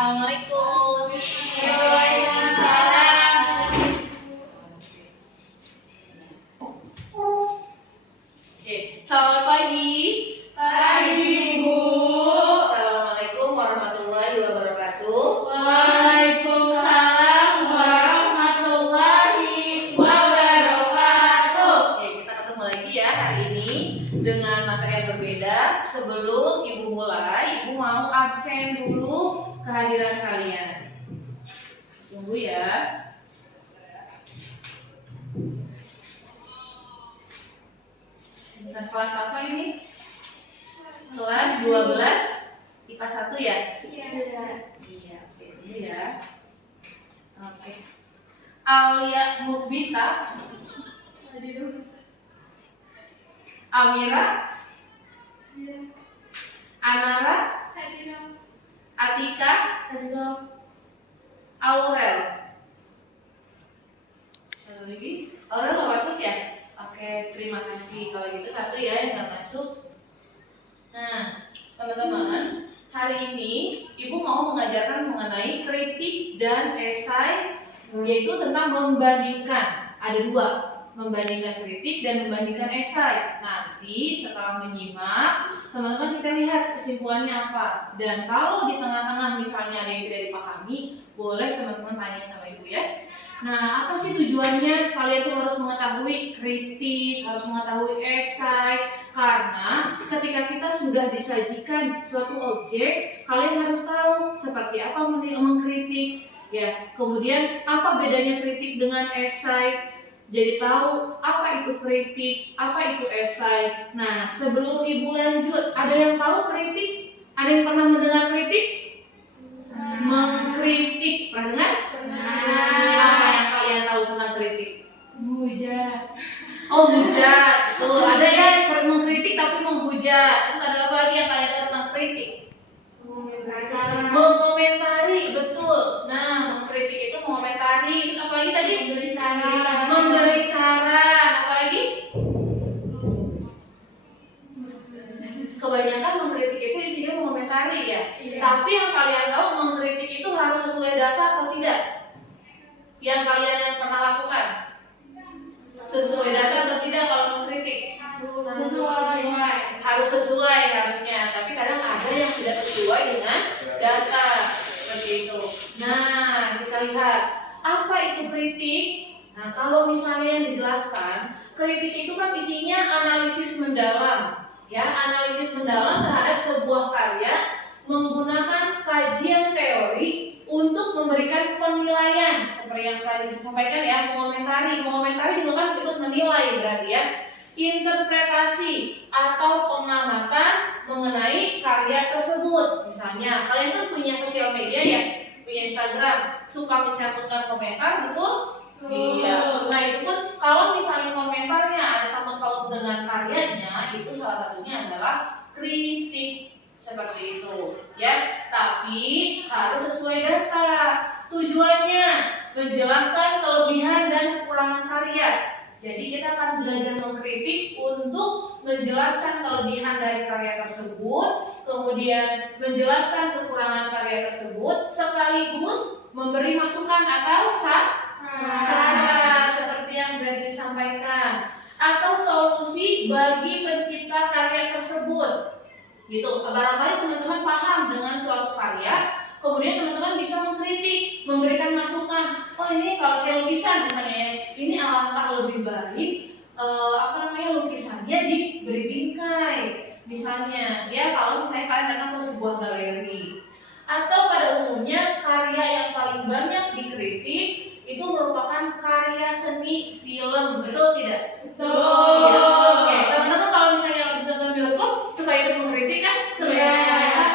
Assalamualaikum. Oke, selamat pagi. Pagi, Bu. Assalamualaikum warahmatullahi wabarakatuh. Waalaikumsalam warahmatullahi wabarakatuh. Oke, kita ketemu lagi ya hari ini dengan materi yang berbeda. Sebelum Ibu mulai, Ibu mau absen dulu kehadiran kalian. Tunggu ya. Bukan kelas apa ini? Kelas 12 IPA 1 ya? Iya. Iya, oke dulu ya. Oke. Alia Mukbita, Amira, Anara, Atika, Aurel. Satu lagi. Aurel mau masuk ya? Oke, terima kasih. Kalau gitu satu ya yang nggak masuk. Nah, teman-teman, hari ini Ibu mau mengajarkan mengenai kritik dan esai, yaitu tentang membandingkan. Ada dua, membandingkan kritik dan membandingkan esai. Nanti setelah menyimak, teman-teman kita lihat kesimpulannya apa. Dan kalau di tengah-tengah misalnya ada yang tidak dipahami, boleh teman-teman tanya sama Ibu ya. Nah, apa sih tujuannya? Kalian tuh harus mengetahui kritik, harus mengetahui esai. Karena ketika kita sudah disajikan suatu objek, kalian harus tahu seperti apa mengkritik, ya. Kemudian apa bedanya kritik dengan esai? Jadi tahu apa itu kritik, apa itu esai. Nah, sebelum Ibu lanjut, ada yang tahu kritik? Ada yang pernah mendengar kritik? Mengkritik, pernah dengar? Apa yang kalian tahu tentang kritik? Hujat. Oh, hujat. Tuh, ada yang mengkritik tapi menghujat. Terus ada apa lagi yang kalian tahu tentang kritik? Mengomentari, betul. Nah, mengkritik itu mengomentari. Terus apa lagi tadi? Memberi saran. Apa lagi? Kebanyakan mengkritik itu isinya mengomentari ya. Iya. Tapi yang kalian tahu mengkritik itu harus sesuai data atau tidak? Yang kalian pernah lakukan? Sesuai data atau tidak kalau mengkritik? Harus sesuai harusnya, tapi kadang ada yang tidak sesuai dengan data seperti itu. Nah, kita lihat apa itu kritik. Nah, kalau misalnya yang dijelaskan, kritik itu kan isinya analisis mendalam, ya, analisis mendalam terhadap sebuah karya menggunakan kajian teori untuk memberikan penilaian seperti yang tadi disampaikan ya, mengomentari juga kan ikut menilai berarti ya. Interpretasi atau pengamatan mengenai karya tersebut. Misalnya, kalian kan punya sosial media ya, punya Instagram, suka mencantumkan komentar, betul? Iya. Nah, itu pun kalau misalnya komentarnya ada sangkut paut dengan karyanya, itu salah satunya adalah kritik seperti itu, ya. Tapi harus sesuai data. Tujuannya menjelaskan kelebihan dan kekurangan karya. Jadi kita akan belajar mengkritik untuk menjelaskan kelebihan dari karya tersebut, kemudian menjelaskan kekurangan karya tersebut, sekaligus memberi masukan atau saran seperti yang sudah disampaikan, atau solusi bagi pencipta karya tersebut. Gitu. Barangkali teman-teman paham dengan suatu karya, kemudian teman-teman bisa mengkritik, memberikan masukan. Oh, ini kalau saya lukisan misalnya, ini alangkah lebih baik lukisannya diberi bingkai. Misalnya, ya kalau misalnya kalian datang ke sebuah galeri, atau pada umumnya karya yang paling banyak dikritik itu merupakan karya seni film, betul tidak? Betul. Ya. Oke, teman-teman kalau misalnya habis nonton bioskop suka ikut mengkritik kan? Suka ikut komentar,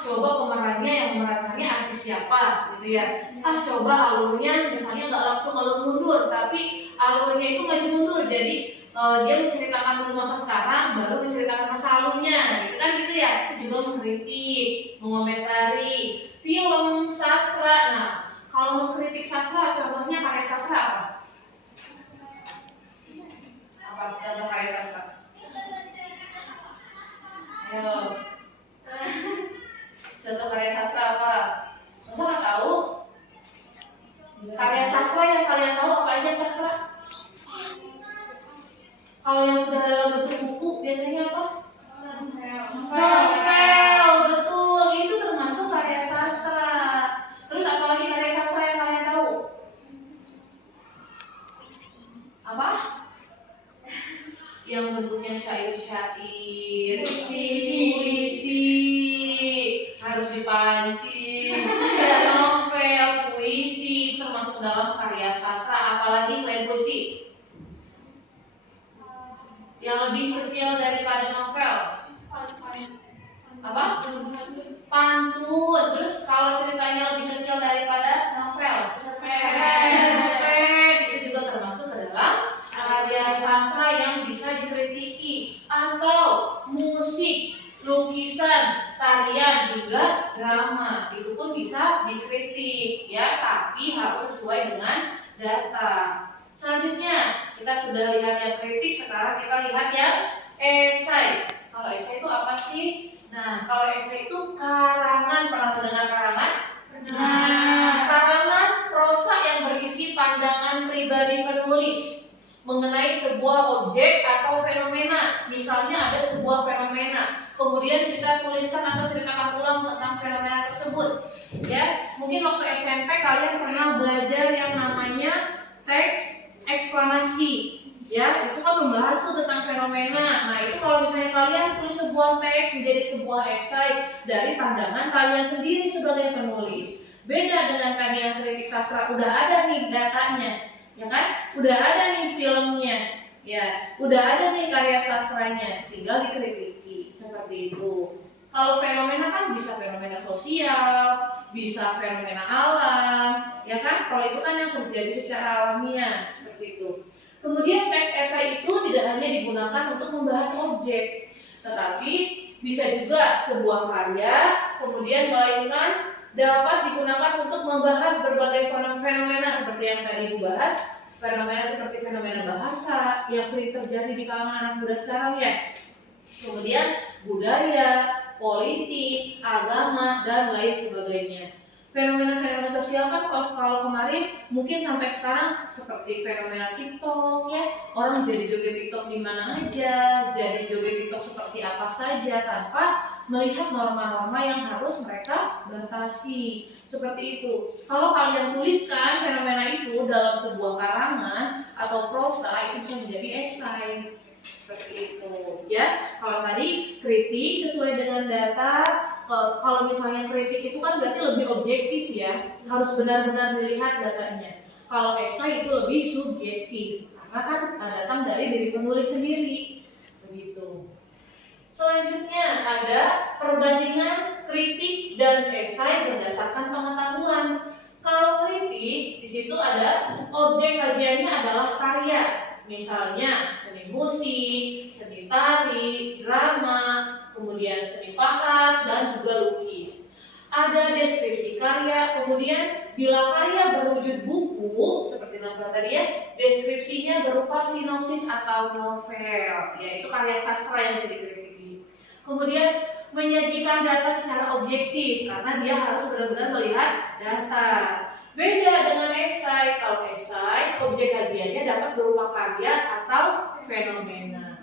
coba pemerannya yang memerankannya artis siapa gitu ya. Coba alurnya misalnya nggak langsung alur mundur, tapi alurnya itu maju mundur. Jadi dia menceritakan dulu masa sekarang, baru menceritakan masa lalunya, gitu kan gitu ya. Itu juga mengkritik, mengomentari film, sastra. Nah, kalau mengkritik sastra, contohnya karya sastra apa? Apa contoh karya sastra? Ayo. Contoh karya sastra apa? Cing. Ya, novel, puisi, termasuk dalam karya sastra, apalagi selain puisi. Yang lebih kecil daripada novel. Apa? Pantun. Terus kalau ceritanya lebih kecil daripada novel, cerpen. Itu juga termasuk ke dalam karya sastra yang bisa dikritiki. Atau musik, lukisan, tarian, juga drama. Itu pun bisa dikritik ya, tapi harus sesuai dengan data. Selanjutnya kita sudah lihat yang kritik, sekarang kita lihat yang esai. Kalau esai itu apa sih? Nah, kalau esai itu karangan, pernah mendengar karangan? Karangan prosa yang berisi pandangan pribadi penulis mengenai sebuah objek atau fenomena. Misalnya ada sebuah fenomena, kemudian kita tuliskan atau ceritakan ulang tentang fenomena tersebut. Ya, mungkin waktu SMP kalian pernah belajar yang namanya teks eksplanasi, ya, itu kan membahas tuh tentang fenomena. Nah, itu kalau misalnya kalian tulis sebuah teks menjadi sebuah esai dari pandangan kalian sendiri sebagai penulis. Beda dengan karya kritik sastra, udah ada nih datanya, ya kan? Udah ada nih filmnya, ya, udah ada nih karya sastranya, tinggal dikritiki seperti itu. Kalau fenomena kan bisa fenomena sosial, bisa fenomena alam, ya kan? Kalau itu kan yang terjadi secara alamiah, seperti itu. Kemudian teks esai itu tidak hanya digunakan untuk membahas objek, tetapi bisa juga sebuah karya, kemudian melainkan dapat digunakan untuk membahas berbagai fenomena seperti yang tadi Ibu bahas, fenomena seperti fenomena bahasa yang sering terjadi di kalangan anak muda sekarang ya. Kemudian budaya, politik, agama, dan lain sebagainya. Fenomena-fenomena sosial kan kalau kemarin mungkin sampai sekarang seperti fenomena TikTok ya, orang jadi joget TikTok di mana aja, jadi joget TikTok seperti apa saja tanpa melihat norma-norma yang harus mereka batasi. Seperti itu. Kalau kalian tuliskan fenomena itu dalam sebuah karangan atau prosa, itu bisa menjadi esai. Seperti itu ya. Kalau tadi kritik sesuai dengan data. Kalau misalnya kritik itu kan berarti lebih objektif ya, harus benar-benar dilihat datanya. Kalau esai itu lebih subjektif karena kan datang dari diri penulis sendiri, begitu. Selanjutnya ada perbandingan kritik dan esai berdasarkan pengetahuan. Kalau kritik di situ ada objek kajiannya adalah karya, misalnya seni musik, seni tari, drama, kemudian seni pahat, dan juga lukis. Ada deskripsi karya, kemudian bila karya berwujud buku, seperti novel tadi ya, deskripsinya berupa sinopsis atau novel, yaitu karya sastra yang bisa dikritiki. Kemudian menyajikan data secara objektif, karena dia harus benar-benar melihat data. Beda dengan esai, kalau esai, objek kajiannya dapat berupa karya atau fenomena.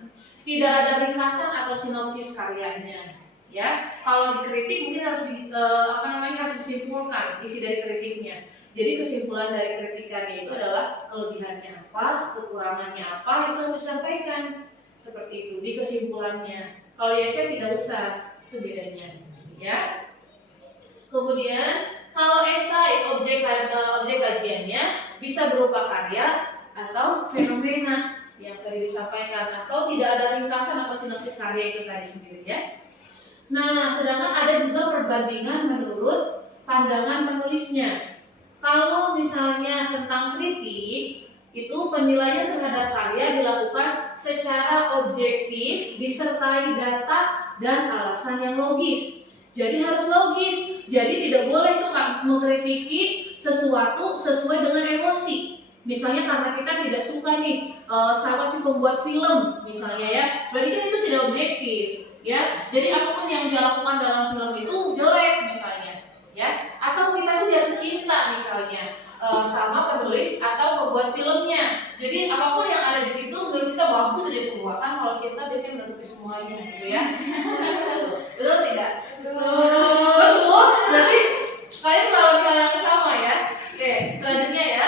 Tidak ada ringkasan atau sinopsis karyanya, ya. Kalau dikritik mungkin harus harus disimpulkan isi dari kritiknya. Jadi kesimpulan dari kritikannya itu adalah kelebihannya apa, kekurangannya apa, itu harus disampaikan seperti itu di kesimpulannya. Kalau di esai tidak usah, itu bedanya, ya. Kemudian kalau esai objek kajiannya bisa berupa karya atau fenomena yang tadi disampaikan, atau tidak ada ringkasan atau sinopsis karya itu tadi sendiri ya. Nah, sedangkan ada juga perbandingan menurut pandangan penulisnya. Kalau misalnya tentang kritik, itu penilaian terhadap karya dilakukan secara objektif disertai data dan alasan yang logis. Jadi harus logis. Jadi tidak boleh tuh mengkritiki sesuatu sesuai dengan emosi. Misalnya karena kita tidak suka nih sama si pembuat film misalnya ya, berarti kan itu tidak objektif ya. Jadi apapun yang dia lakukan dalam film itu jelek misalnya ya, atau kita tuh jatuh cinta misalnya sama penulis atau pembuat filmnya. Jadi apapun yang ada di situ menurut kita bagus saja semua, kan kalau cinta biasanya menutupi semuanya gitu ya. Betul tidak? Betul. Berarti kalian mengalami hal yang sama ya. Oke, selanjutnya ya.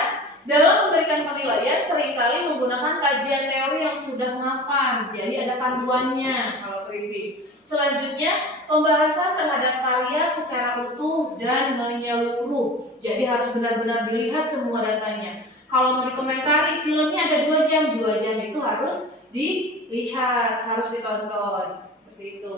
Dalam memberikan penilaian seringkali menggunakan kajian teori yang sudah mapan, jadi ada panduannya kalau kritik. Selanjutnya, pembahasan terhadap karya karya secara utuh dan menyeluruh. Jadi harus benar-benar dilihat semua datanya. Kalau mau dikomentari, filmnya ada 2 jam, 2 jam itu harus dilihat, harus ditonton. Seperti itu.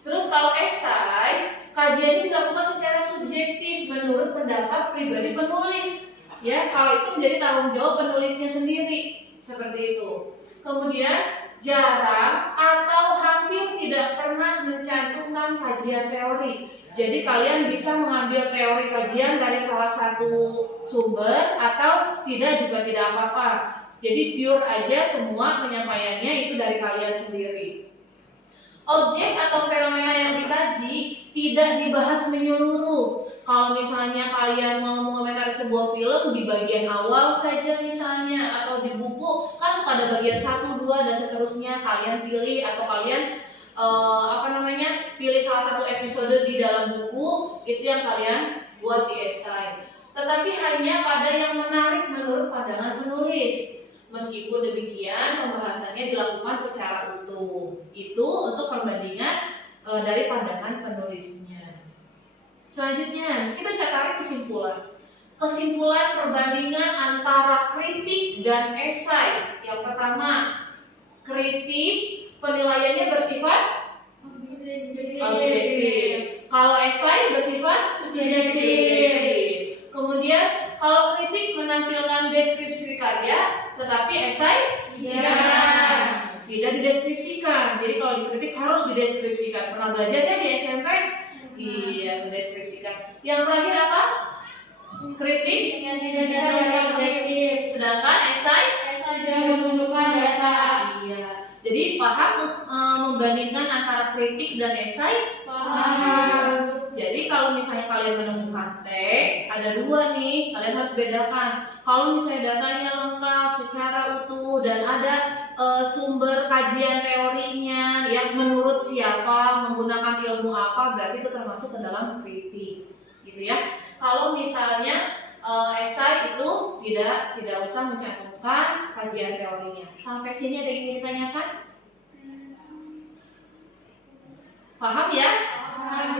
Terus kalau esai, kajiannya dilakukan secara subjektif menurut pendapat pribadi penulis. Ya, kalau itu menjadi tanggung jawab penulisnya sendiri. Seperti itu. Kemudian jarang atau hampir tidak pernah mencantumkan kajian teori. Jadi kalian bisa mengambil teori kajian dari salah satu sumber atau tidak juga tidak apa-apa. Jadi pure aja semua penyampaiannya itu dari kalian sendiri. Objek atau fenomena yang dikaji tidak dibahas menyeluruh. Kalau misalnya kalian mau mengomentari sebuah film di bagian awal saja misalnya, atau di buku kan suka ada bagian 1, 2 dan seterusnya, kalian pilih atau kalian pilih salah satu episode di dalam buku, itu yang kalian buat di esai. Tetapi hanya pada yang menarik menurut pandangan penulis. Meskipun demikian, pembahasannya dilakukan secara utuh. Itu untuk perbandingan dari pandangan penulisnya. Selanjutnya, kita bisa tarik kesimpulan. Kesimpulan perbandingan antara kritik dan esai. Yang pertama, kritik penilaiannya bersifat objektif. Kalau esai bersifat subjektif. Kemudian kalau kritik menampilkan deskripsi karya, tetapi esai tidak dideskripsikan. Jadi kalau dikritik harus dideskripsikan. Pernah belajarnya di SMP? Iya, mendeskripsikan. Yang terakhir apa? Kritik yang tidak objektif. Sedangkan esai Tidak membutuhkan data. iya. Jadi paham membandingkan antara kritik dan esai? Paham. Jadi kalau misalnya kalian menemukan teks, ada 2 nih, kalian harus bedakan. Kalau misalnya datanya lengkap secara utuh dan ada sumber kajian teorinya yang menurut siapa, menggunakan ilmu apa, berarti itu termasuk ke dalam kritik, gitu ya. Kalau misalnya esai itu tidak usah mencantumkan kajian teorinya. Sampai sini ada yang ingin ditanyakan? Paham ya?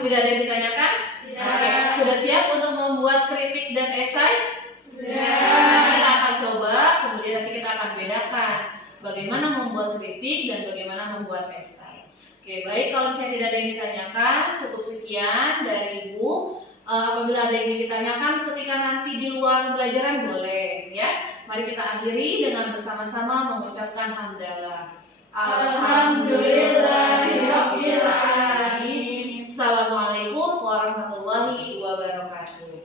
Tidak ada yang ditanyakan? Oke. Sudah siap untuk membuat kritik dan esai? Sudah. Kita akan coba, kemudian nanti kita akan bedakan bagaimana membuat kritik dan bagaimana membuat esai. Oke, baik, kalau misalnya tidak ada yang ditanyakan, cukup sekian dari Ibu. Apabila ada yang ingin ditanyakan ketika nanti di luar pembelajaran boleh ya. Mari kita akhiri dengan bersama-sama mengucapkan hamdalah. Alhamdulillahirabbil alamin. Assalamualaikum warahmatullahi wabarakatuh.